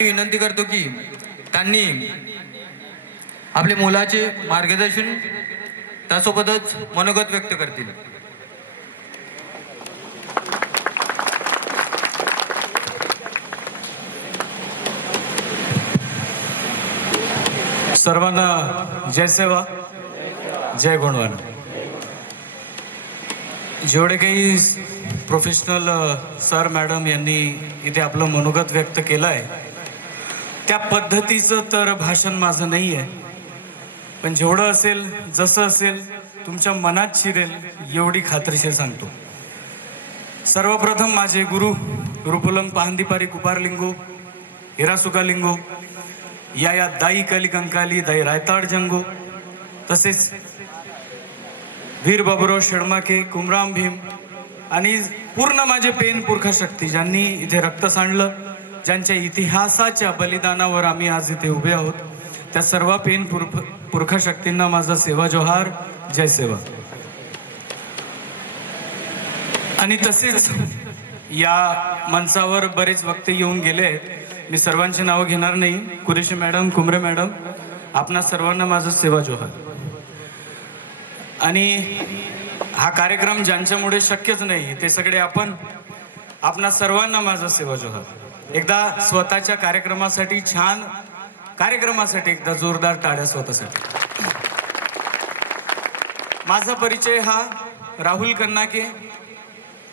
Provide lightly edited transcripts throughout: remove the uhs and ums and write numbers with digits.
विनंती करतो की त्यांनी आपले मुलाचे मार्गदर्शन त्यासोबतच मनोगत व्यक्त करतील। सर्वांना जय सेवा, जय गुणवान। जेवढे काही प्रोफेशनल सर मॅडम यांनी इथे आपलं मनोगत व्यक्त केलं आहे त्या पद्धतीचं तर भाषण माझं नाही आहे, पण जेवढं असेल जसं असेल तुमच्या मनात शिरेल एवढी खात्रीशीर सांगतो। सर्वप्रथम माझे गुरु गुरुपुलम पाहंदीपारी कुपारलिंगो हिरासुकालिंगो या दाई कली कंकाली दाई रायताड जंगो, तसेच वीर बाबुराव शेडमाके कुमराम भीम आणि पूर्ण माझे पेन पुरखा शक्ती ज्यांनी इथे रक्त सांडलं, ज्यांच्या इतिहासाच्या बलिदानावर आम्ही आज इथे उभे आहोत, त्या सर्व पेन पुरखा शक्तींना माझा सेवा जोहार, जय सेवा। आणि तसेच या मंचावर बरेच वक्ते येऊन गेले आहेत, मी सर्वांची नावं घेणार नाही। कुरेशी मॅडम, कुमरे मॅडम, आपणा सर्वांना माझा सेवा जोहार। आणि हा कार्यक्रम ज्यांच्यामुळे शक्यच नाही ते सगळे आपणा सर्वांना माझा सेवा जोहार। एकदा स्वतःच्या कार्यक्रमासाठी छान कार्यक्रमासाठी एकदा जोरदार टाळ्या स्वतःसाठी। माझा परिचय हा राहुल कन्नाके,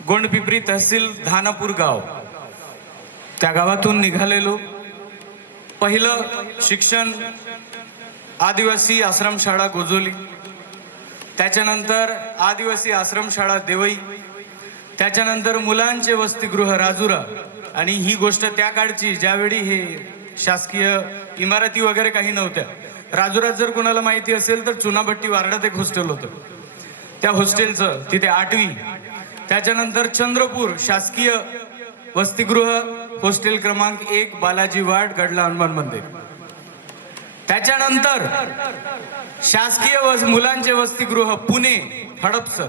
गोंडपिपरी तहसील धानापूर गाव, त्या गावातून निघालेलो। पहिलं शिक्षण आदिवासी आश्रमशाळा गोजोली, त्याच्यानंतर आदिवासी आश्रमशाळा देवई, त्याच्यानंतर मुलांचे वसतिगृह राजुरा। आणि ही गोष्ट त्या काळची ज्यावेळी हे शासकीय इमारती वगैरे काही नव्हत्या। राजुरात जर कोणाला माहिती असेल तर चुनाभट्टी वार्डात एक हॉस्टेल होतं, त्या हॉस्टेलचं तिथे 8वी। त्याच्यानंतर चंद्रपूर शासकीय वसतिगृह हॉस्टेल क्रमांक 1 बालाजी वार्ड गडला हनुमान मंदिर। त्याच्यानंतर शासकीय मुलांचे वसतिगृह पुणे हडपसर,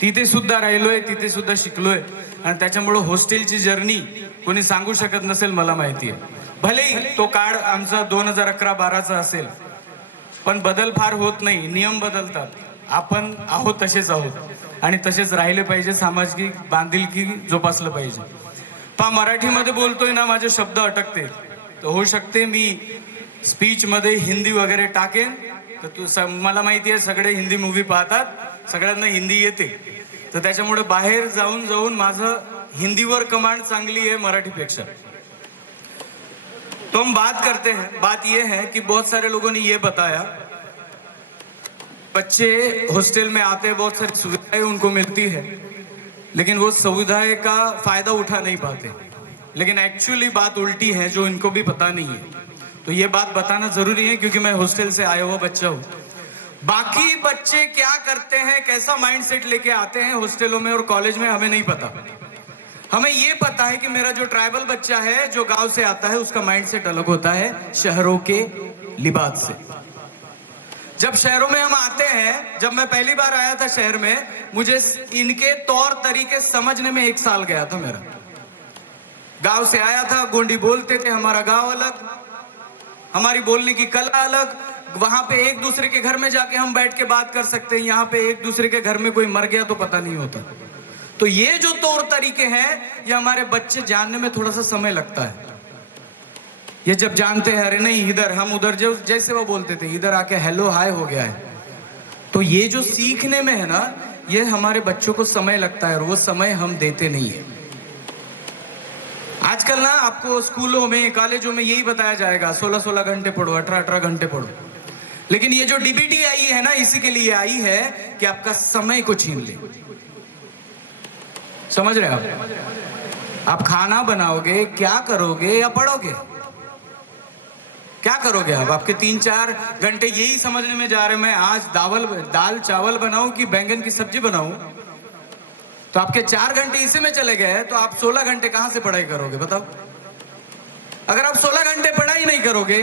तिथे सुद्धा राहिलोय, तिथे सुद्धा शिकलोय। आणि त्याच्यामुळे हॉस्टेलची जर्नी कोणी सांगू शकत नसेल, मला माहिती आहे। भलेही तो काळ आमचा 2011-12चा असेल, पण बदल फार होत नाही, नियम बदलतात। आपण आहोत तसेच आहोत आणि तसेच राहिले पाहिजे, सामाजिक बांधिलकी जोपासलं पाहिजे। मराठीमध्ये बोलतोय ना, माझे शब्द अटकते, तर होऊ शकते मी स्पीच मध्ये हिंदी वगैरे टाकेन, तर मला माहिती आहे सगळे हिंदी मूवी पाहतात, सगळ्यांना हिंदी येते, तर त्याच्यामुळे बाहेर जाऊन माझं हिंदीवर कमांड चांगली है मराठीपेक्षा। तो हम बात करते हैं, बात ये है कि बहुत सारे लोगों ने ये बताया बच्चे हॉस्टल में आते हैं, बहुत सारी सुविधाएं उनको मिलती है, लेकिन वो सुविधाएं का फायदा उठा नहीं पाते। लेकिन एक्चुअली बात उल्टी है, जो इनको भी पता नहीं है, तो ये बात बताना जरूरी है क्योंकि मैं हॉस्टल से आया हुआ बच्चा हूँ। बाकी बच्चे क्या करते हैं, कैसा माइंडसेट लेके आते हैं हॉस्टलों में और कॉलेज में, हमें नहीं पता। हमें ये पता है कि मेरा जो ट्राइबल बच्चा है, जो गांव से आता है, उसका माइंडसेट अलग होता है शहरों के लिबास से। जब शहरों में हम आते हैं, जब मैं पहली बार आया था शहर में, मुझे इनके तौर तरीके समझने में 1 साल गया था मेरा। गांव से आया था, गोंडी बोलते थे, हमारा गांव अलग, हमारी बोलने की कला अलग। वहां पे एक दूसरे के घर में जाके हम बैठ के बात कर सकते हैं, यहाँ पे एक दूसरे के घर में कोई मर गया तो पता नहीं होता। तो ये जो तौर तरीके हैं, ये हमारे बच्चे जानने में थोड़ा सा समय लगता है। ये जब जानते हैं, अरे नहीं इधर, हम उधर जो जैसे वो बोलते थे, इधर आके हेलो हाय हो गया है, तो ये जो सीखने में है ना, ये हमारे बच्चों को समय लगता है और वो समय हम देते नहीं है। आजकल ना आपको स्कूलों में कॉलेजों में यही बताया जाएगा 16-16 घंटे पढ़ो, 18-18 घंटे पढ़ो, लेकिन ये जो डीबीटी आई है ना, इसी के लिए आई है कि आपका समय को छीन ले। समझ रहे आप खाना बनाओगे, क्या करोगे या पढ़ोगे, क्या करोगे आप? आपके 3-4 घंटे यही समझने में जा रहे हैं, मैं आज दाल चावल बनाऊं कि बैंगन की सब्जी बनाऊं, तो आपके 4 घंटे इसी में चले गए, तो आप 16 घंटे कहां से पढ़ाई करोगे बताओ? अगर आप 16 घंटे पढ़ाई नहीं करोगे,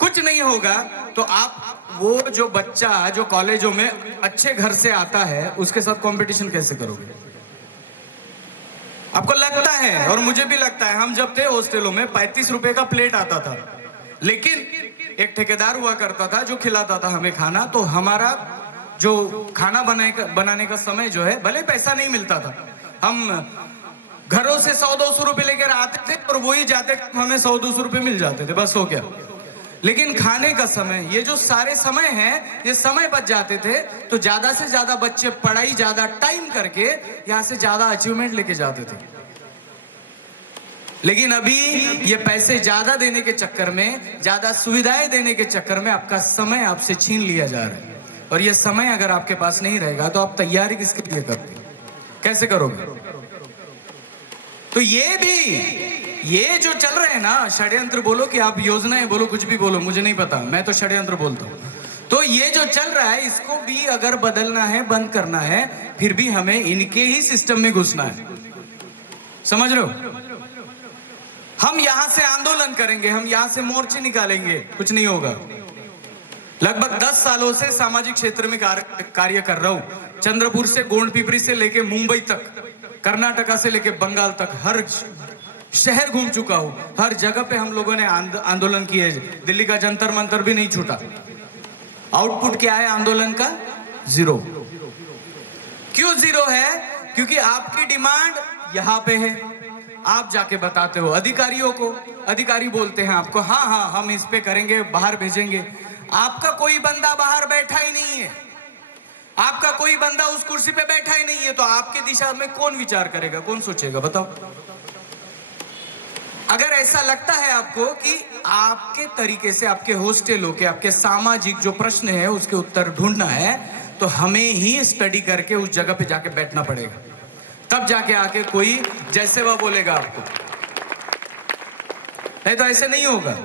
कुछ नहीं होगा, तो आप वो जो बच्चा जो कॉलेजों में अच्छे घर से आता है, उसके साथ कंपटीशन कैसे करोगे? आपको लगता है और मुझे भी लगता है, हम जब थे हॉस्टलों में 35 रुपए का प्लेट आता था, लेकिन एक ठेकेदार हुआ करता था जो खिलाता था हमें खाना। तो हमारा जो खाना बनाने का समय जो है, भले पैसा नहीं मिलता था, हम घरों से 100-200 रुपए लेकर आते थे और वही जाते हमें 100-200 रुपए मिल जाते थे, बस हो गया। लेकिन खाने का समय, ये जो सारे समय हैं, ये समय बच जाते थे तो ज्यादा से ज्यादा बच्चे पढ़ाई ज्यादा टाइम करके यहाँ से ज्यादा अचीवमेंट लेके जाते थे। लेकिन अभी ये पैसे ज्यादा देने के चक्कर में, ज्यादा सुविधाएं देने के चक्कर में आपका समय आपसे छीन लिया जा रहा है। और ये समय अगर आपके पास नहीं रहेगा तो आप तैयारी किसके लिए करते, कैसे करोगे? तो ये जो चल रहे हैं ना षड्यंत्र, बोलो कि आप योजनाएं बोलो, कुछ भी बोलो, मुझे नहीं पता, मैं तो षड्यंत्र बोलता हूं। तो ये जो चल रहा है, इसको भी अगर बदलना है, बंद करना है, फिर भी हमें इनके ही सिस्टम में घुसना है। समझ रहे हो? हम यहां से आंदोलन करेंगे, हम यहां से मोर्चे निकालेंगे, कुछ नहीं होगा। लगभग 10 सालों से सामाजिक क्षेत्र में कार्य कर रहा हूं। चंद्रपुर से गोंडपिपरी से लेके मुंबई तक, कर्नाटका से लेके बंगाल तक, हर शहर घूम चुका हूं। हर जगह पे हम लोगों ने आंदोलन किए। दिल्ली का जंतर मंतर भी नहीं छूटा। आउटपुट क्या है आंदोलन का? जीरो। क्यों जीरो है? क्योंकि आपकी डिमांड यहां पे है, आप जाके बताते हो अधिकारियों को, अधिकारी बोलते हैं आपको हाँ हाँ हम इस पे करेंगे, बाहर भेजेंगे। आपका कोई बंदा बाहर बैठा ही नहीं है, आपका कोई बंदा उस कुर्सी पे बैठा ही नहीं है, तो आपके दिशा में कौन विचार करेगा, कौन सोचेगा, बताओ? अगर ऐसा लगता है आपको कि आपके तरीके से आपके हॉस्टलों के, आपके सामाजिक जो प्रश्न है उसके उत्तर ढूंढना है, तो हमें ही स्टडी करके उस जगह पे जाके बैठना पड़ेगा। तब जाके आके कोई जैसे वह बोलेगा आपको, नहीं तो ऐसे नहीं होगा।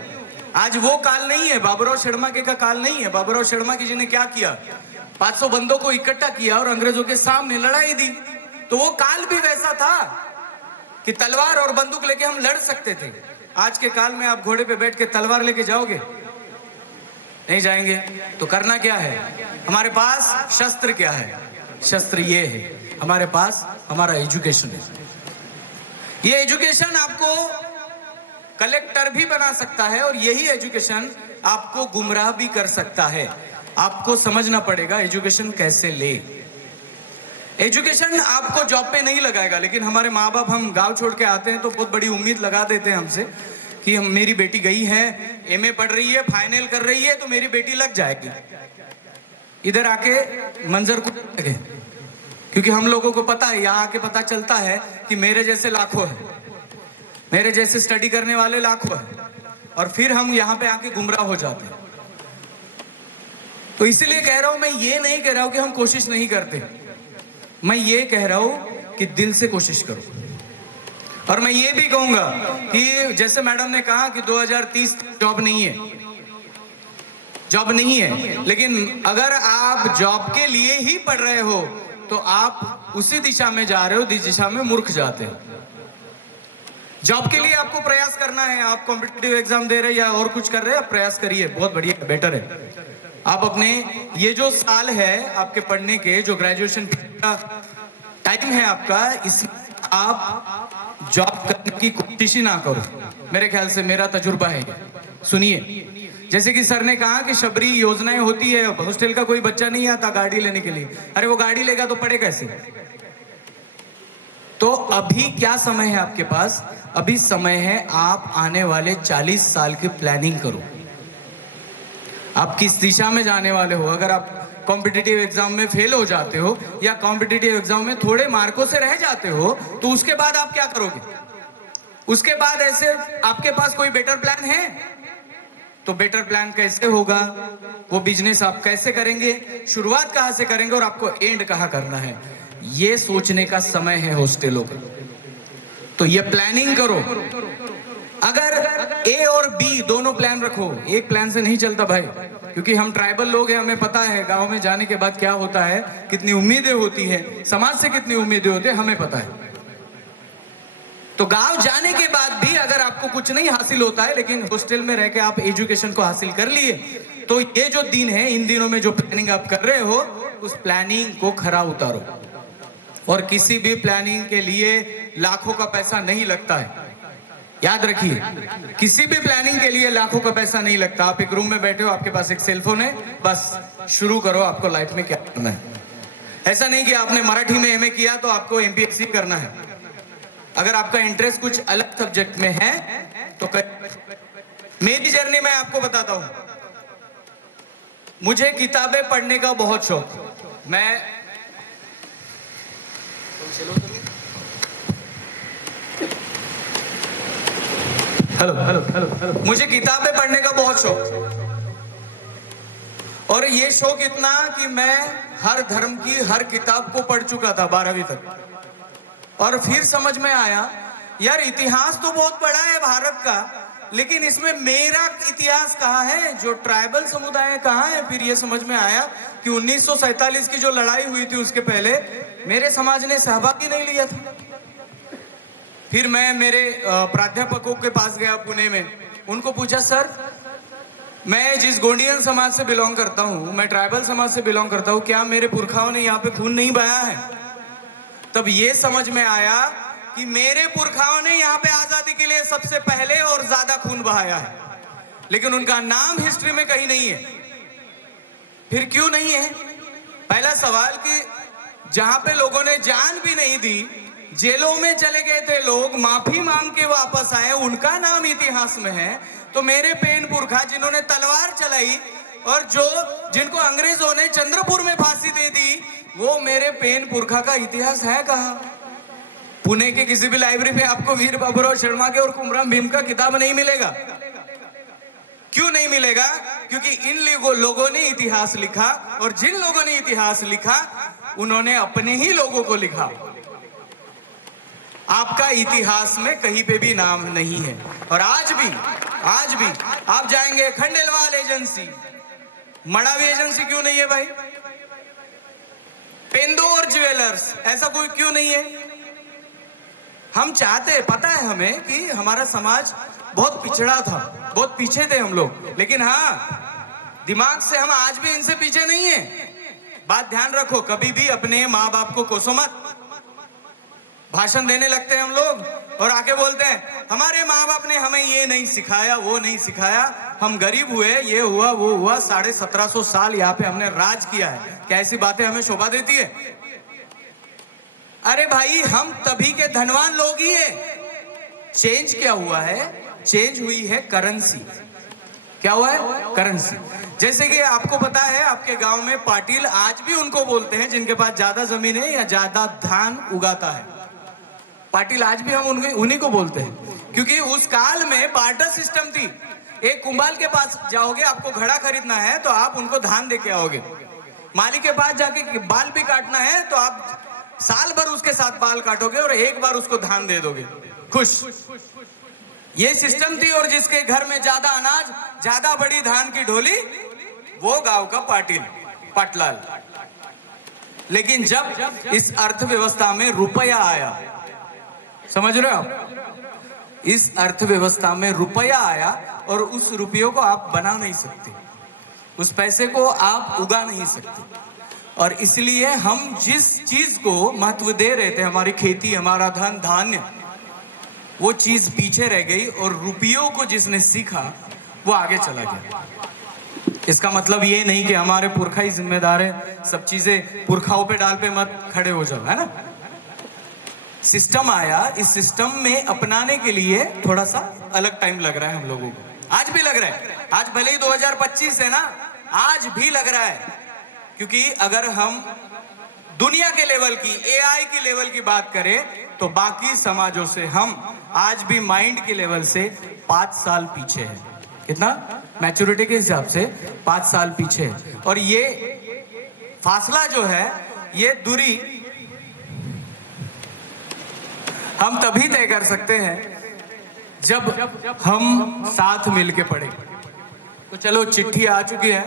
आज वो काल नहीं है, बाबूराव शर्मा का काल नहीं है। बाबूराव शर्मा जी ने क्या किया? 500 बंदों को इकट्ठा किया और अंग्रेजों के सामने लड़ाई दी। तो वो काल भी वैसा था कि तलवार और बंदूक लेके हम लड़ सकते थे। आज के काल में आप घोड़े पे बैठ के तलवार लेके जाओगे? नहीं जाएंगे। तो करना क्या है? हमारे पास शस्त्र क्या है? शस्त्र ये है, हमारे पास हमारा एजुकेशन है। ये एजुकेशन आपको कलेक्टर भी बना सकता है और यही एजुकेशन आपको गुमराह भी कर सकता है। आपको समझना पड़ेगा एजुकेशन कैसे ले। एजुकेशन आपको जॉब पे नहीं लगाएगा, लेकिन हमारे माँ बाप, हम गांव छोड़ के आते हैं तो बहुत बड़ी उम्मीद लगा देते हैं हमसे कि हम, मेरी बेटी गई है, एमए पढ़ रही है, फाइनल कर रही है, तो मेरी बेटी लग जाएगी। इधर आके मंजर को लगे, क्योंकि हम लोगों को पता है, यहाँ आके पता चलता है कि मेरे जैसे लाखों हैं, मेरे जैसे स्टडी करने वाले लाखों हैं, और फिर हम यहाँ पे आके गुमराह हो जाते हैं। तो इसीलिए कह रहा हूं, मैं ये नहीं कह रहा हूं कि हम कोशिश नहीं करते, मैं ये कह रहा हूं कि दिल से कोशिश करो। और मैं ये भी कहूंगा कि जैसे मैडम ने कहा कि 2030 जॉब नहीं है, जॉब नहीं है, लेकिन अगर आप जॉब के लिए ही पढ़ रहे हो तो आप उसी दिशा में जा रहे हो जिस दिशा में मूर्ख जाते हैं। जॉब के लिए आपको प्रयास करना है, आप कॉम्पिटिटिव एग्जाम दे रहे हैं या और कुछ कर रहे हैं, आप प्रयास करिए, बहुत बढ़िया, बेटर है। आप अपने ये जो साल है आपके पढ़ने के, जो ग्रेजुएशन का टाइम है आपका, इसमें आप जॉब करने की कोशिश ही ना करो। मेरे ख्याल से मेरा तजुर्बा है। सुनिए, जैसे कि सर ने कहा कि शबरी योजनाएं होती है, हॉस्टल का कोई बच्चा नहीं आता गाड़ी लेने के लिए। अरे वो गाड़ी लेगा तो पढ़े कैसे? तो अभी क्या समय है आपके पास? अभी समय है, आप आने वाले 40 साल की प्लानिंग करो। आप किस दिशा में जाने वाले हो? अगर आप कॉम्पिटिटिव एग्जाम में फेल हो जाते हो या कॉम्पिटिटिव एग्जाम में थोड़े मार्कों से रह जाते हो, तो उसके बाद आप क्या करोगे? उसके बाद ऐसे आपके पास कोई बेटर प्लान है? तो बेटर प्लान कैसे होगा? वो बिजनेस आप कैसे करेंगे? शुरुआत कहां से करेंगे और आपको एंड कहां करना है? ये सोचने का समय है हॉस्टलों का। तो ये प्लानिंग करो। अगर ए और बी दोनों प्लान रखो, एक प्लान से नहीं चलता भाई, क्योंकि हम ट्राइबल लोग हैं, हमें पता है गांव में जाने के बाद क्या होता है, कितनी उम्मीदें होती है, समाज से कितनी उम्मीदें होती है, हमें पता है। तो गांव जाने के बाद भी अगर आपको कुछ नहीं हासिल होता है, लेकिन हॉस्टल में रह के आप एजुकेशन को हासिल कर लिए, तो ये जो दिन है, इन दिनों में जो प्लानिंग आप कर रहे हो, उस प्लानिंग को खरा उतारो, और किसी भी प्लानिंग के लिए लाखों का पैसा नहीं लगता है। याद रखिए, किसी भी प्लानिंग के लिए लाखों का पैसा नहीं लगता। आप एक रूम में बैठे हो, आपके पास एक सेलफोन है, बस शुरू करो आपको लाइफ में क्या करना है। ऐसा नहीं कि आपने मराठी में एमए किया तो आपको एमपीएससी करना है। अगर आपका इंटरेस्ट कुछ अलग सब्जेक्ट में है तो मेरी जर्नी मैं आपको बताता हूं। मुझे किताबें पढ़ने का बहुत शौक। मैं हेलो मुझे किताबें पढ़ने का बहुत शौक, और ये शौक इतना कि मैं हर धर्म की हर किताब को पढ़ चुका था 12वीं तक। और फिर समझ में आया यार इतिहास तो बहुत बड़ा है भारत का, लेकिन इसमें मेरा इतिहास कहाँ है, जो ट्राइबल समुदाय कहाँ है। फिर ये समझ में आया कि 1947 की जो लड़ाई हुई थी उसके पहले मेरे समाज ने सहभागी नहीं लिया था। फिर मैं मेरे प्राध्यापकों के पास गया पुणे में, उनको पूछा सर मैं जिस गोंडियन समाज से बिलोंग करता हूँ, मैं ट्राइबल समाज से बिलोंग करता हूँ, क्या मेरे पुरखाओं ने यहाँ पे खून नहीं बहाया है। तब ये समझ में आया कि मेरे पुरखाओं ने यहाँ पे आजादी के लिए सबसे पहले और ज्यादा खून बहाया है, लेकिन उनका नाम हिस्ट्री में कहीं नहीं है। फिर क्यों नहीं है? पहला सवाल कि जहां पे लोगों ने जान भी नहीं दी, जेलों में चले गए थे लोग, माफी मांग के वापस आए, उनका नाम इतिहास में है। तो मेरे पेन पुरखा जिन्होंने तलवार चलाई और जिनको अंग्रेजों ने चंद्रपुर में फांसी दे दी, वो मेरे पेन पुरखा का इतिहास है कहां? पुणे के किसी भी लाइब्रेरी में आपको वीर बाबूराव शर्मा के और कुमराम भीम का किताब नहीं मिलेगा। क्यों नहीं मिलेगा? क्योंकि इन लोगों ने इतिहास लिखा, और जिन लोगों ने इतिहास लिखा उन्होंने अपने ही लोगों को लिखा। आपका इतिहास में कहीं पे भी नाम नहीं है। और आज भी आप जाएंगे खंडेलवाल एजेंसी, मड़ावी एजेंसी क्यों नहीं है भाई? पेंदोर ज्वेलर्स ऐसा कोई क्यों नहीं है? हम चाहते, पता है हमें कि हमारा समाज बहुत पिछड़ा था, बहुत पीछे थे हम लोग, लेकिन हाँ दिमाग से हम आज भी इनसे पीछे नहीं है। बात ध्यान रखो, कभी भी अपने माँ बाप को कोसो मत। भाषण देने लगते हैं हम लोग और आके बोलते हैं हमारे माँ बाप ने हमें ये नहीं सिखाया, वो नहीं सिखाया, हम गरीब हुए, ये हुआ वो हुआ, 1750 साल यहाँ पे हमने राज किया है। क्या ऐसी बातें हमें शोभा देती है? अरे भाई हम तभी के धनवान लोग ही है। चेंज क्या हुआ है? चेंज हुई है करेंसी। क्या हुआ है? करेंसी। जैसे कि आपको पता है आपके गांव में पाटिल आज भी उनको बोलते हैं जिनके पास ज्यादा जमीन है या ज्यादा धान उगाता है। पाटिल आज भी हम उन्हीं को बोलते हैं, क्योंकि उस काल में बार्टर सिस्टम थी। एक कुंभाल के पास जाओगे, आपको घड़ा खरीदना है तो आप उनको धान दे के आओगे। माली के पास जाके बाल भी काटना है तो आप साल भर उसके साथ बाल काटोगे और एक बार उसको धान दे दोगे, खुश। ये सिस्टम थी। और जिसके घर में ज्यादा अनाज, ज्यादा बड़ी धान की ढोली, वो गांव का पाटिल, पाटलाल। लेकिन जब इस अर्थव्यवस्था में रुपया आया, समझ रहे हो आप? इस अर्थव्यवस्था में रुपया आया और उस रुपयों को आप बना नहीं सकते, उस पैसे को आप उगा नहीं सकते। और इसलिए हम जिस चीज को महत्व दे रहे थे, हमारी खेती, हमारा धन धान्य, वो चीज पीछे रह गई और रुपयों को जिसने सीखा वो आगे चला गया। इसका मतलब ये नहीं कि हमारे पुरखा ही जिम्मेदार है, सब चीजें पुरखाओं पे डाल पे मत खड़े हो जाओ, है ना। सिस्टम आया, इस सिस्टम में अपनाने के लिए थोड़ा सा अलग टाइम लग रहा है हम लोगों को। आज भी लग रहा है, आज भले ही 2025 है ना, आज भी लग रहा है। क्योंकि अगर हम दुनिया के लेवल की, एआई की लेवल की बात करें तो बाकी समाजों से हम आज भी माइंड के लेवल से 5 साल पीछे है। कितना? मैच्योरिटी के हिसाब से 5 साल पीछे है। और ये फासला जो है, ये दूरी हम तभी तय कर सकते हैं जब हम साथ मिलके पढ़े। तो चलो चिट्ठी आ चुकी है,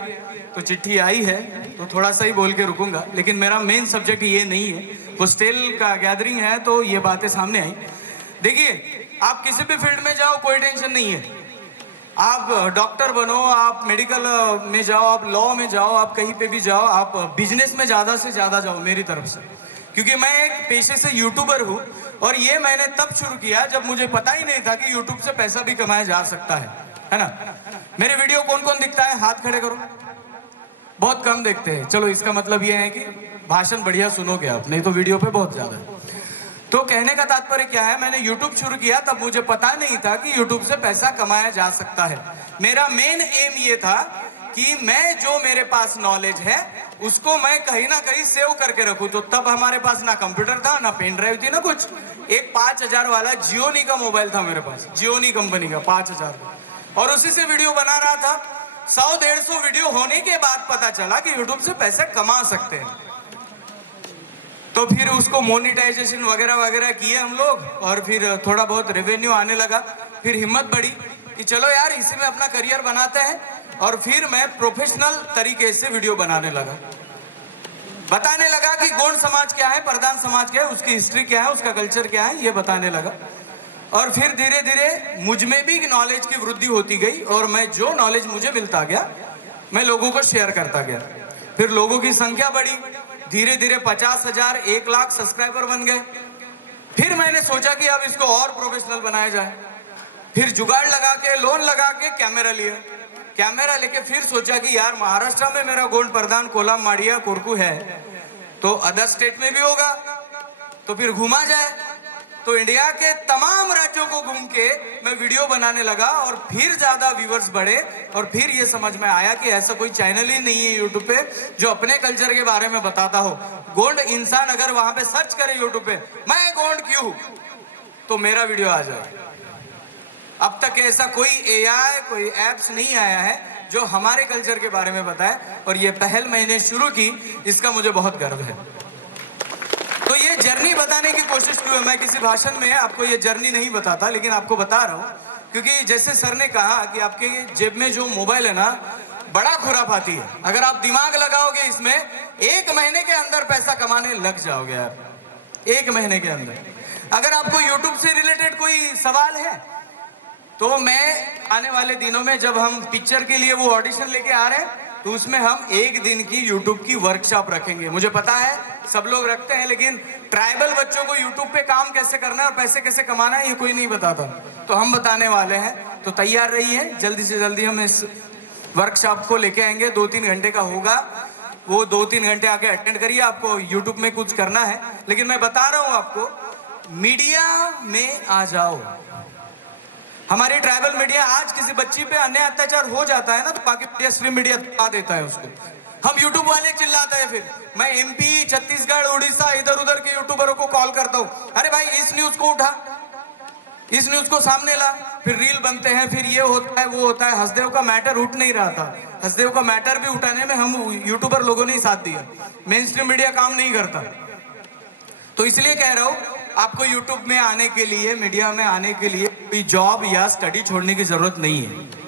तो चिट्ठी आई है तो थोड़ा सा ही बोल के रुकूंगा, लेकिन मेरा मेन सब्जेक्ट ये नहीं है। हॉस्टल का गैदरिंग है तो ये बातें सामने आई। देखिए, आप किसी भी फील्ड में जाओ कोई टेंशन नहीं है। आप डॉक्टर बनो, आप मेडिकल में जाओ, आप लॉ में जाओ, आप कहीं पे भी जाओ, आप बिजनेस में ज़्यादा से ज़्यादा जाओ मेरी तरफ से। क्योंकि मैं एक पेशे से यूट्यूबर हूँ और ये मैंने तब शुरू किया जब मुझे पता ही नहीं था कि यूट्यूब से पैसा भी कमाया जा सकता है ना। मेरे वीडियो कौन कौन दिखता है, हाथ खड़े करो। बहुत कम देखते हैं। चलो इसका मतलब ये है कि भाषण बढ़िया सुनोगे आप, नहीं तो वीडियो पे बहुत ज्यादा है। तो कहने का तात्पर्य क्या है, मैंने YouTube शुरू किया तब मुझे पता नहीं था कि YouTube से पैसा कमाया जा सकता है। मेरा मेन एम ये था कि मैं जो मेरे पास नॉलेज है उसको मैं कहीं ना कहीं सेव करके रखूं। तो तब हमारे पास ना कंप्यूटर था, ना पेन ड्राइव थी, ना कुछ। एक 5000 वाला जियोनी का मोबाइल था मेरे पास, जियोनी कंपनी का 5000 का, और उसी से वीडियो बना रहा था। 100-150 वीडियो होने के बाद पता चला कि यूट्यूब से पैसे कमा सकते हैं। तो फिर उसको मोनेटाइजेशन वगैरह वगैरह किए हम लोग, और फिर थोड़ा बहुत रेवेन्यू आने लगा। फिर हिम्मत बढ़ी कि चलो यार इसी में अपना करियर बनाते हैं, और फिर मैं प्रोफेशनल तरीके से वीडियो बनाने लगा। बताने लगा कि गौंड समाज क्या है, प्रधान समाज क्या है, उसकी हिस्ट्री क्या है, उसका कल्चर क्या है, ये बताने लगा। और फिर धीरे धीरे मुझ में भी नॉलेज की वृद्धि होती गई, और मैं जो नॉलेज मुझे मिलता गया मैं लोगों को शेयर करता गया। फिर लोगों की संख्या बढ़ी, धीरे धीरे 50,000 1 लाख सब्सक्राइबर बन गए। फिर मैंने सोचा कि अब इसको और प्रोफेशनल बनाया जाए। फिर जुगाड़ लगा के, लोन लगा के कैमरा लिया। कैमरा लेके फिर सोचा कि यार महाराष्ट्र में मेरा गोंड प्रधान कोलाम माड़िया कोरकू है, तो अदर स्टेट में भी होगा, तो फिर घूमा जाए। तो इंडिया के तमाम राज्यों को घूम के मैं वीडियो बनाने लगा, और फिर ज्यादा व्यूअर्स बढ़े। और फिर ये समझ में आया कि ऐसा कोई चैनल ही नहीं है यूट्यूब पे जो अपने कल्चर के बारे में बताता हो। गोंड इंसान अगर वहां पे सर्च करे यूट्यूब पे, मैं गोंड क्यों, तो मेरा वीडियो आ जाए। अब तक ऐसा कोई एआई, कोई एप्स नहीं आया है जो हमारे कल्चर के बारे में बताए, और ये पहल मैंने शुरू की, इसका मुझे बहुत गर्व है। तो ये जर्नी बताने की कोशिश की है। मैं किसी भाषण में आपको ये जर्नी नहीं बताता, लेकिन आपको बता रहा हूँ, क्योंकि जैसे सर ने कहा कि आपके जेब में जो मोबाइल है ना, बड़ा खुराफाती है। अगर आप दिमाग लगाओगे इसमें, 1 महीने के अंदर पैसा कमाने लग जाओगे यार, 1 महीने के अंदर। अगर आपको यूट्यूब से रिलेटेड कोई सवाल है, तो मैं आने वाले दिनों में जब हम पिक्चर के लिए वो ऑडिशन लेके आ रहे हैं, तो उसमें हम 1 दिन की यूट्यूब की वर्कशॉप रखेंगे। मुझे पता है सब लोग रखते हैं, लेकिन ट्राइबल बच्चों को यूट्यूब पे काम कैसे करना है और पैसे कैसे कमाना है ये कोई नहीं बताता। तो हम बताने वाले हैं, तो तैयार रहिए। जल्दी से जल्दी हम इस वर्कशॉप को लेके आएंगे। 2-3 घंटे का होगा, वो 2-3 घंटे आके अटेंड करिए। आपको यूट्यूब में कुछ करना है, लेकिन मैं बता रहा हूँ आपको, मीडिया में आ जाओ। हमारी ट्राइबल मीडिया, आज किसी बच्ची पे अन्याय अत्याचार हो जाता है ना, तो बाकी मीडिया, स्ट्रीम मीडिया दबा देता है उसको। हम यूट्यूब वाले चिल्लाते हैं। फिर मैं एमपी, छत्तीसगढ़, उड़ीसा, इधर उधर के यूट्यूबरों को कॉल करता हूँ, अरे भाई इस न्यूज को उठा, इस न्यूज को सामने ला। फिर रील बनते हैं, फिर ये होता है, वो होता है। हसदेव का मैटर उठ नहीं रहा था। हसदेव का मैटर भी उठाने में हम यूट्यूबर लोगों ने ही साथ दिया। मेन स्ट्रीम मीडिया काम नहीं करता। तो इसलिए कह रहा हूँ, आपको यूट्यूब में आने के लिए, मीडिया में आने के लिए कोई जॉब या स्टडी छोड़ने की जरूरत नहीं है।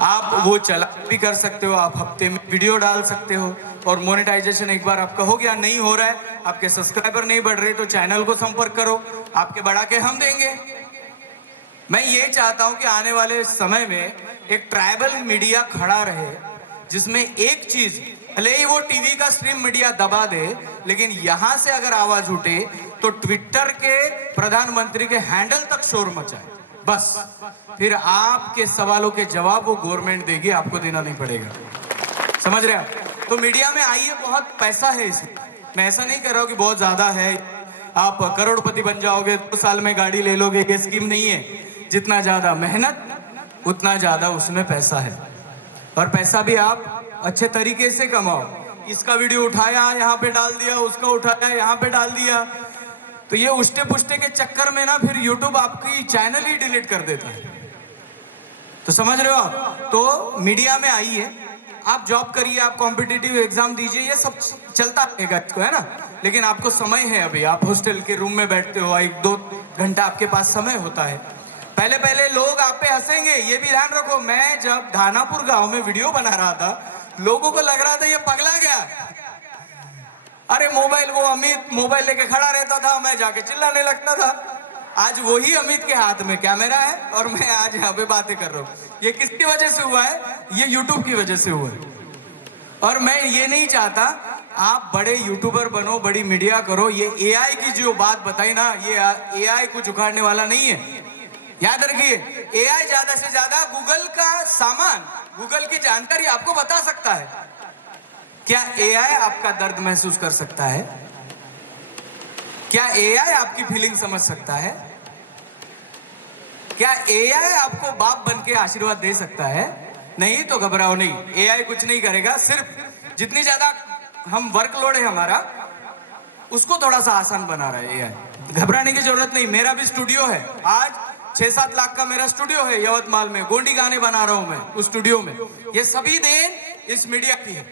आप वो चला भी कर सकते हो, आप हफ्ते में वीडियो डाल सकते हो, और मोनेटाइजेशन एक बार आपका हो गया, नहीं हो रहा है, आपके सब्सक्राइबर नहीं बढ़ रहे, तो चैनल को संपर्क करो, आपके बढ़ा के हम देंगे। मैं ये चाहता हूं कि आने वाले समय में एक ट्राइबल मीडिया खड़ा रहे, जिसमें एक चीज, भले ही वो टीवी का स्ट्रीम मीडिया दबा दे, लेकिन यहां से अगर आवाज उठे तो ट्विटर के प्रधानमंत्री के हैंडल तक शोर मचाए। बस फिर आपके सवालों के जवाब वो गवर्नमेंट देगी, आपको देना नहीं पड़ेगा। समझ रहे हैं? तो मीडिया में आइए, बहुत पैसा है इसमें। मैं ऐसा नहीं कह रहा हूं कि बहुत ज्यादा है, आप करोड़पति बन जाओगे, 2 साल में गाड़ी ले लोगे, ये स्कीम नहीं है। जितना ज्यादा मेहनत उतना ज्यादा उसमें पैसा है, और पैसा भी आप अच्छे तरीके से कमाओ। इसका वीडियो उठाया यहाँ पे डाल दिया, उसका उठाया यहाँ पे डाल दिया, तो ये उष्टे पुष्टे के चक्कर में ना फिर यूट्यूब आपकी चैनल ही डिलीट कर देता है। तो समझ रहे हो आप? तो मीडिया में आइए, आप जॉब करिए, आप कॉम्पिटिटिव एग्जाम दीजिए, ये सब चलता रहेगा इसको, है ना। लेकिन आपको समय है अभी, आप हॉस्टल के रूम में बैठते हो, 1-2 घंटा आपके पास समय होता है। पहले पहले लोग आप पे हंसेंगे, ये भी ध्यान रखो। मैं जब धानापुर गांव में वीडियो बना रहा था, लोगों को लग रहा था ये पगला गया। अरे मोबाइल, वो अमित मोबाइल लेके खड़ा रहता था, मैं जाके चिल्लाने लगता था। आज वही अमित के हाथ में कैमरा है, और मैं आज यहाँ पे बातें कर रहा हूँ। ये किसकी वजह से हुआ है? ये यूट्यूब की वजह से हुआ है। और मैं ये नहीं चाहता आप बड़े यूट्यूबर बनो, बड़ी मीडिया करो, ये एआई की जो बात बताई ना, ये एआई कुछ उखाड़ने वाला नहीं है। याद रखिए, एआई ज्यादा से ज्यादा गूगल का सामान, गूगल की जानकारी आपको बता सकता है। क्या एआई आपका दर्द महसूस कर सकता है? क्या एआई आपकी फीलिंग समझ सकता है? क्या एआई आपको बाप बन के आशीर्वाद दे सकता है? नहीं तो घबराओ नहीं, एआई कुछ नहीं करेगा। सिर्फ जितनी ज्यादा हम वर्कलोड है हमारा, उसको थोड़ा सा आसान बना रहा है एआई। घबराने की जरूरत नहीं। मेरा भी स्टूडियो है, आज 6-7 लाख का मेरा स्टूडियो है यवतमाल में। गोंडी गाने बना रहा हूं मैं उस स्टूडियो में। ये सभी देन इस मीडिया की है,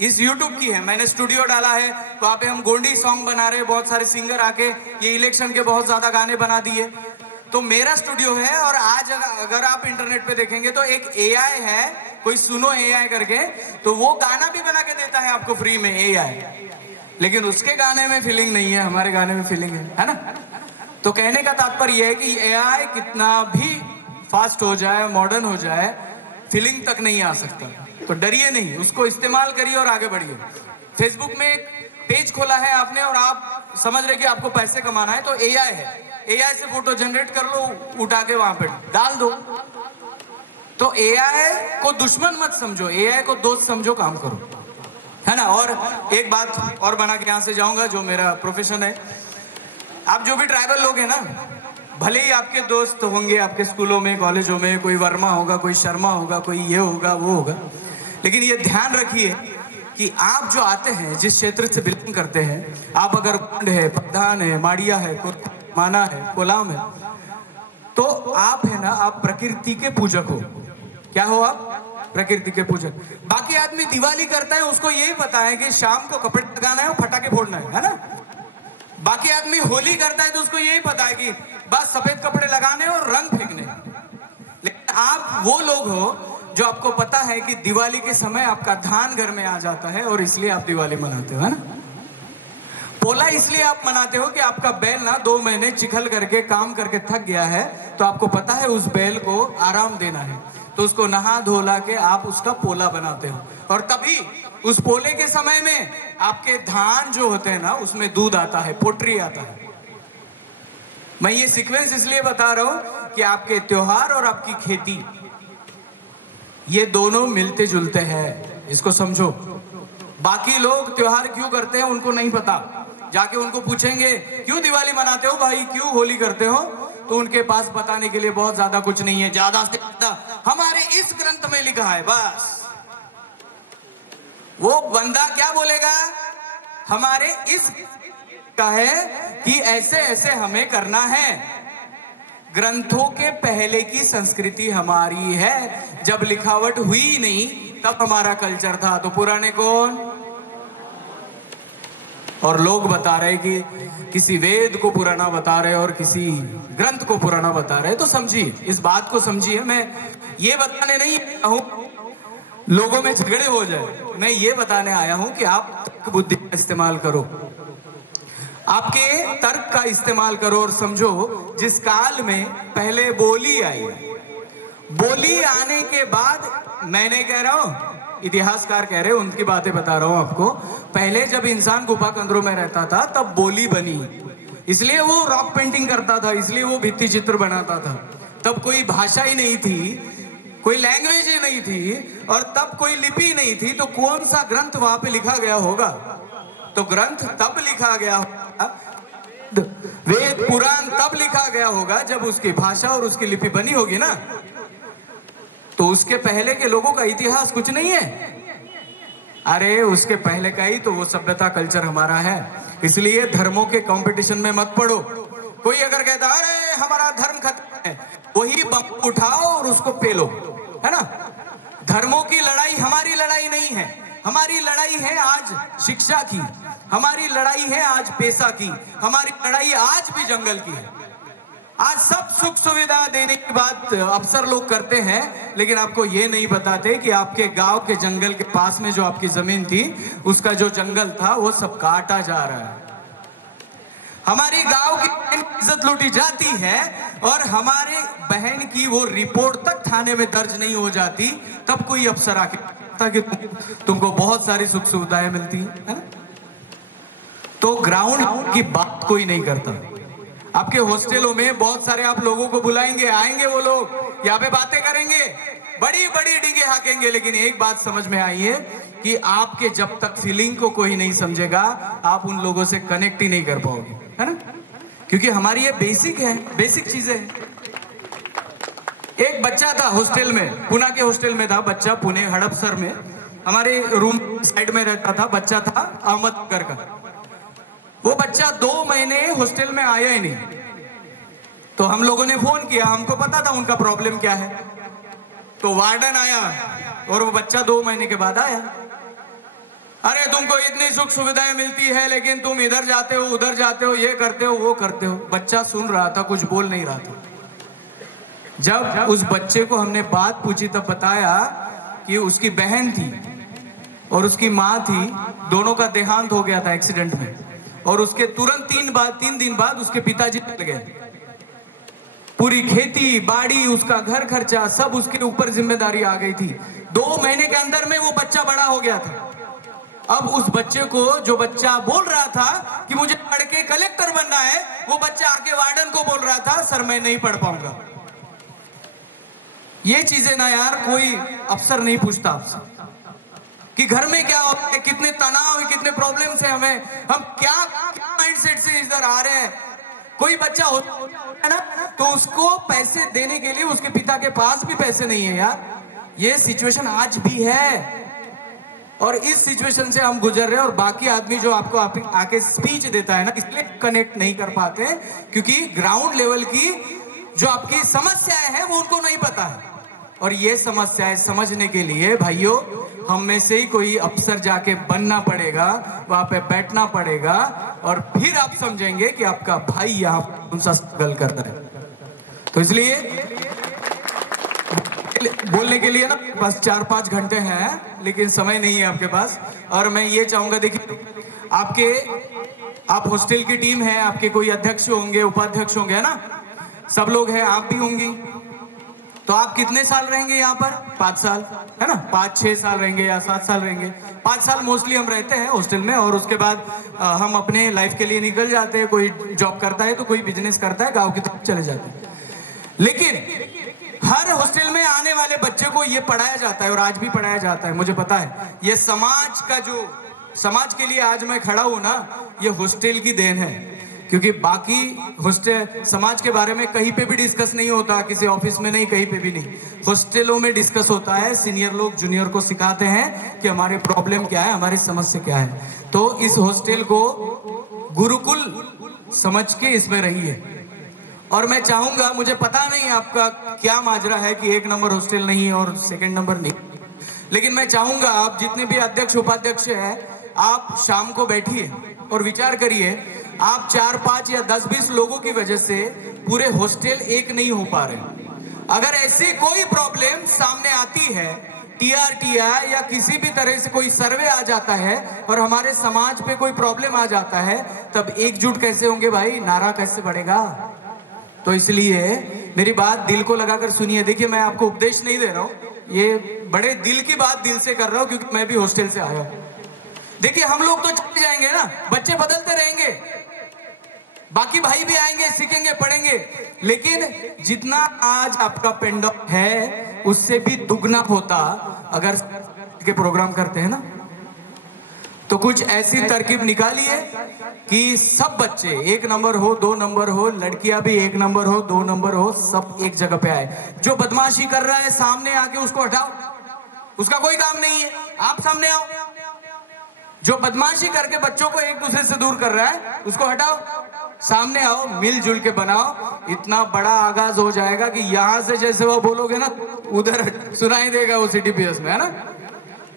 इस यूट्यूब की है। मैंने स्टूडियो डाला है, वहां पे हम गोंडी सॉन्ग बना रहे हैं। बहुत सारे सिंगर आके ये इलेक्शन के बहुत ज्यादा गाने बना दिए, तो मेरा स्टूडियो है। और आज अगर आप इंटरनेट पे देखेंगे तो एक एआई है, कोई सुनो एआई करके, तो वो गाना भी बना के देता है आपको फ्री में, एआई। लेकिन उसके गाने में फीलिंग नहीं है, हमारे गाने में फीलिंग है ना। तो कहने का तात्पर्य यह है कि एआई कितना भी फास्ट हो जाए, मॉडर्न हो जाए, फीलिंग तक नहीं आ सकता। तो डरिए नहीं, उसको इस्तेमाल करिए और आगे बढ़िए। फेसबुक में एक पेज खोला है आपने और आप समझ रहे कि आपको पैसे कमाना है, तो एआई है, एआई से फोटो जनरेट कर लो, उठा के वहां पे डाल दो। तो एआई को दुश्मन मत समझो, एआई को दोस्त समझो, काम करो, है ना। और एक बात और बना के यहां से जाऊंगा, जो मेरा प्रोफेशन है। आप जो भी ट्राइबल लोग हैं ना, भले ही आपके दोस्त होंगे आपके स्कूलों में, कॉलेजों में, कोई वर्मा होगा, कोई शर्मा होगा, कोई ये होगा, वो होगा, लेकिन ये ध्यान रखिए कि आप जो आते हैं, जिस क्षेत्र से बिलोंग करते हैं, आप अगर गोंड है, प्रधान है, माड़िया है, माना है, कोलाम है, तो आप है ना, आप प्रकृति के पूजक हो। क्या हो आप? प्रकृति के पूजक। बाकी आदमी दिवाली करता है, उसको यही पता है कि शाम को कपड़े लगाना है और फटाके फोड़ना है ना। बाकी आदमी होली करता है तो उसको यही पता है कि बस सफेद कपड़े लगाने और रंग फेंकने। लेकिन आप वो लोग हो जो आपको पता है कि दिवाली के समय आपका धान घर में आ जाता है और इसलिए आप दिवाली मनाते हो, है ना। पोला इसलिए आप मनाते हो कि आपका बैल ना 2 महीने चिखल करके काम करके थक गया है, तो आपको पता है उस बैल को आराम देना है, तो उसको नहा धोला के आप उसका पोला बनाते हो। और तभी उस पोले के समय में आपके धान जो होते हैं ना, उसमें दूध आता है, पोट्री आता है। मैं ये सीक्वेंस इसलिए बता रहा हूं कि आपके त्योहार और आपकी खेती, ये दोनों मिलते जुलते हैं, इसको समझो। बाकी लोग त्योहार क्यों करते हैं उनको नहीं पता, जाके उनको पूछेंगे क्यों दिवाली मनाते हो भाई, क्यों होली करते हो, तो उनके पास बताने के लिए बहुत ज्यादा कुछ नहीं है। ज्यादा से ज्यादा हमारे इस ग्रंथ में लिखा है, बस। वो बंदा क्या बोलेगा? हमारे इस का है कि ऐसे ऐसे हमें करना है। ग्रंथों के पहले की संस्कृति हमारी है, जब लिखावट हुई नहीं तब हमारा कल्चर था। तो पुराने कौन? और लोग बता रहे कि किसी वेद को पुराना बता रहे और किसी ग्रंथ को पुराना बता रहे। तो समझिए, इस बात को समझिए। मैं ये बताने नहीं आया हूं लोगों में झगड़े हो जाए, मैं ये बताने आया हूं कि आप तर्क बुद्धि का इस्तेमाल करो, आपके तर्क का इस्तेमाल करो और समझो। जिस काल में पहले बोली आई, बोली आने के बाद, मैंने कह रहा हूं, इतिहासकार कह रहे हैं, उनकी बातें बता रहा हूं आपको। पहले जब इंसान गुफा कंदरों में रहता था तब बोली बनी, इसलिए वो रॉक पेंटिंग करता था, इसलिए वो भित्ति चित्र बनाता था। तब कोई भाषा ही नहीं थी, कोई लैंग्वेज ही नहीं थी, और तब कोई लिपि नहीं थी, तो कौन सा ग्रंथ वहां पे लिखा गया होगा? तो ग्रंथ तब लिखा गया होगा, वेद पुराण तब लिखा गया होगा जब उसकी भाषा और उसकी लिपि बनी होगी ना। तो उसके पहले के लोगों का इतिहास कुछ नहीं है। अरे उसके पहले का ही तो वो सभ्यता कल्चर हमारा है। इसलिए धर्मों के कंपटीशन में मत पड़ो। कोई अगर कहता अरे हमारा धर्म खत्म है, वही बम उठाओ और उसको पेलो, है ना। धर्मों की लड़ाई हमारी लड़ाई नहीं है। हमारी लड़ाई है आज शिक्षा की, हमारी लड़ाई है आज पैसा की, हमारी लड़ाई आज भी जंगल की है। आज सब सुख सुविधा देने की बात अफसर लोग करते हैं, लेकिन आपको ये नहीं बताते कि आपके गांव के जंगल के पास में जो आपकी जमीन थी, उसका जो जंगल था वो सब काटा जा रहा है। हमारी गांव की इज्जत लूटी जाती है और हमारे बहन की वो रिपोर्ट तक थाने में दर्ज नहीं हो जाती, तब कोई अफसर आके था कि तुमको बहुत सारी सुख सुविधाएं मिलती है ना? तो ग्राउंड की बात कोई नहीं करता। आपके हॉस्टलों में बहुत सारे आप लोगों को बुलाएंगे, आएंगे वो लोग, यहाँ पे बातें करेंगे, बड़ी बड़ी डींगे हाकेंगे, लेकिन एक बात समझ में आई है कि आपके जब तक फीलिंग को कोई नहीं समझेगा, आप उन लोगों से कनेक्ट ही नहीं कर पाओगे, है ना? क्योंकि हमारी ये बेसिक है, बेसिक चीजें हैं। एक बच्चा था हॉस्टल में, पुणे के हॉस्टल में था बच्चा, पुणे हड़पसर में, हमारे रूम साइड में रहता था बच्चा, था अहमदनगर का। वो बच्चा 2 महीने हॉस्टल में आया ही नहीं। तो हम लोगों ने फोन किया, हमको पता था उनका प्रॉब्लम क्या है। तो वार्डन आया और वो बच्चा 2 महीने के बाद आया। अरे तुमको इतनी सुख सुविधाएं मिलती है, लेकिन तुम इधर जाते हो, उधर जाते हो, ये करते हो, वो करते हो। बच्चा सुन रहा था, कुछ बोल नहीं रहा था। जब उस बच्चे को हमने बात पूछी तब बताया कि उसकी बहन थी और उसकी माँ थी, दोनों का देहांत हो गया था एक्सीडेंट में, और उसके तुरंत 3 दिन बाद उसके पिताजी चले गए। पूरी खेती बाड़ी, उसका घर खर्चा सब उसके ऊपर जिम्मेदारी आ गई थी। 2 महीने के अंदर में वो बच्चा बड़ा हो गया था। अब उस बच्चे को, जो बच्चा बोल रहा था कि मुझे पढ़ के कलेक्टर बनना है, वो बच्चा आके वार्डन को बोल रहा था सर मैं नहीं पढ़ पाऊंगा। ये चीजें ना यार कोई अफसर नहीं पूछता आपसे कि घर में क्या होता है, कितने तनाव है, कितने प्रॉब्लम्स है, हम क्या माइंडसेट से इधर आ रहे हैं। कोई बच्चा होता है ना, तो उसको पैसे देने के लिए उसके पिता के पास भी पैसे नहीं है यार। ये सिचुएशन आज भी है और इस सिचुएशन से हम गुजर रहे हैं। और बाकी आदमी जो आपको आके स्पीच देता है ना, इसलिए कनेक्ट नहीं कर पाते क्योंकि ग्राउंड लेवल की जो आपकी समस्याएं हैं वो उनको नहीं पता है। और ये समस्याएं समझने के लिए भाइयों हम में से ही कोई अफसर जाके बनना पड़ेगा, वहां पे बैठना पड़ेगा, और फिर आप समझेंगे कि आपका भाई यहाँ कौन सा स्ट्रगल कर रहा है। तो इसलिए बोलने के लिए ना बस 4-5 घंटे हैं, लेकिन समय नहीं है आपके पास। और मैं ये चाहूंगा, देखिए आप हॉस्टल की टीम है, आपके कोई अध्यक्ष होंगे, उपाध्यक्ष होंगे, है ना? सब लोग हैं, आप भी होंगी। तो आप कितने साल रहेंगे यहाँ पर? 5 साल, है ना? 5-6 साल रहेंगे या 7 साल रहेंगे। 5 साल मोस्टली हम रहते हैं हॉस्टल में, और उसके बाद हम अपने लाइफ के लिए निकल जाते हैं। कोई जॉब करता है तो कोई बिजनेस करता है, गाँव की तरफ चले जाते हैं। लेकिन हर हॉस्टल में आने वाले बच्चे को ये पढ़ाया जाता है, और आज भी पढ़ाया जाता है, मुझे पता है। ये समाज के लिए आज मैं खड़ा हूं ना, ये हॉस्टल की देन है। क्योंकि बाकी हॉस्टल समाज के बारे में कहीं पे भी डिस्कस नहीं होता, किसी ऑफिस में नहीं, कहीं पे भी नहीं। हॉस्टलों में डिस्कस होता है, सीनियर लोग जूनियर को सिखाते हैं कि हमारे प्रॉब्लम क्या है, हमारी समस्या क्या है। तो इस हॉस्टल को गुरुकुल समझ के इसमें रहिए। और मैं चाहूंगा, मुझे पता नहीं आपका क्या माजरा है कि 1 नंबर हॉस्टल नहीं और 2nd नंबर नहीं, लेकिन मैं चाहूंगा आप जितने भी अध्यक्ष उपाध्यक्ष हैं, आप शाम को बैठिए और विचार करिए। आप 4-5 या 10-20 लोगों की वजह से पूरे हॉस्टल एक नहीं हो पा रहे। अगर ऐसी कोई प्रॉब्लम सामने आती है, TRTI या किसी भी तरह से कोई सर्वे आ जाता है और हमारे समाज पे कोई प्रॉब्लम आ जाता है, तब एकजुट कैसे होंगे भाई, नारा कैसे बढ़ेगा? तो इसलिए मेरी बात दिल को लगाकर सुनिए। देखिए मैं आपको उपदेश नहीं दे रहा हूँ, ये बड़े दिल की बात दिल से कर रहा हूँ, क्योंकि मैं भी हॉस्टल से आया हूँ। देखिए हम लोग तो चले जाएंगे ना, बच्चे बदलते रहेंगे, बाकी भाई भी आएंगे, सीखेंगे, पढ़ेंगे, लेकिन जितना आज आपका पेंडॉप है उससे भी दुगना होता अगर के प्रोग्राम करते हैं ना। तो कुछ ऐसी तरकीब निकालिए कि सब बच्चे 1 नंबर हो, 2 नंबर हो, लड़कियां भी 1 नंबर हो, 2 नंबर हो, सब एक जगह पे आए। जो बदमाशी कर रहा है सामने आके उसको हटाओ, उसका कोई काम नहीं है, आप सामने आओ। जो बदमाशी करके बच्चों को एक दूसरे से दूर कर रहा है उसको हटाओ, सामने आओ, मिलजुल के बनाओ। इतना बड़ा आगाज हो जाएगा कि यहां से जैसे वो बोलोगे ना, उधर सुनाई देगा वो CTPS में, है ना?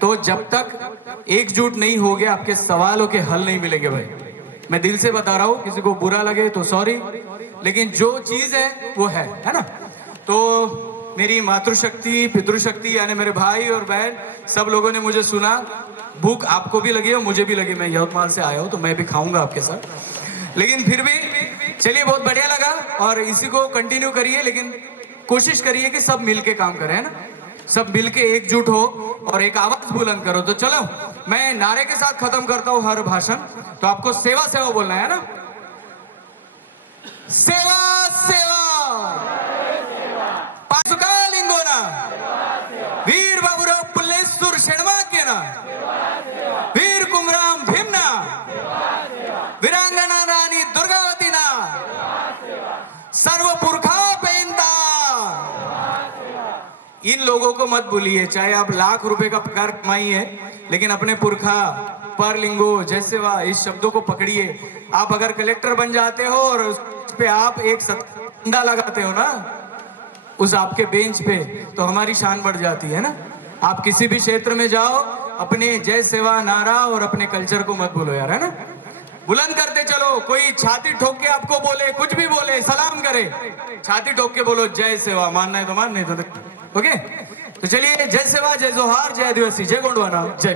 तो जब तक एकजुट नहीं होगे आपके सवालों के हल नहीं मिलेंगे भाई। मैं दिल से बता रहा हूं, किसी को बुरा लगे तो सॉरी, लेकिन जो चीज है वो है ना? तो मेरी मातृशक्ति, पितृशक्ति यानी मेरे भाई और बहन सब लोगों ने मुझे सुना। भूख आपको भी लगी है, मुझे भी लगी, मैं यवतमाल से आया हूं तो मैं भी खाऊंगा आपके साथ। लेकिन फिर भी चलिए, बहुत बढ़िया लगा और इसी को कंटिन्यू करिए, लेकिन कोशिश करिए कि सब मिलके काम करें, है ना? सब मिलके एकजुट हो और एक आवाज बुलंद करो। तो चलो मैं नारे के साथ खत्म करता हूं हर भाषण। तो आपको सेवा सेवा बोलना है ना, सेवा सेवा, पासुका लिंगोना, वीर बाबूराव पुल्लेसूर शेणवाकेना, वीर कुमराम भीमना, वीरांगना रानी दुर्गावतीना, सर्व पुरखा पेंता। इन लोगों को मत भूलिए, चाहे आप लाख रुपए का पगार कमाइए, लेकिन अपने पुरखा परलिंगो जय सेवा इस शब्दों को पकड़िए। आप अगर कलेक्टर बन जाते हो और उस पे आप एक झंडा लगाते हो ना उस आपके बेंच पे, तो हमारी शान बढ़ जाती है ना। आप किसी भी क्षेत्र में जाओ, अपने जय सेवा नारा और अपने कल्चर को मत भूलो यार, है ना। बुलंद करते चलो। कोई छाती ठोक के आपको बोले, कुछ भी बोले, सलाम करे, छाती ठोक के बोलो जय सेवा। मानना है तो मान, नहीं तो ओके। तो चलिए, जय सेवा, जय जोहार, जय आदिवासी, जय गोंडवाना, जय।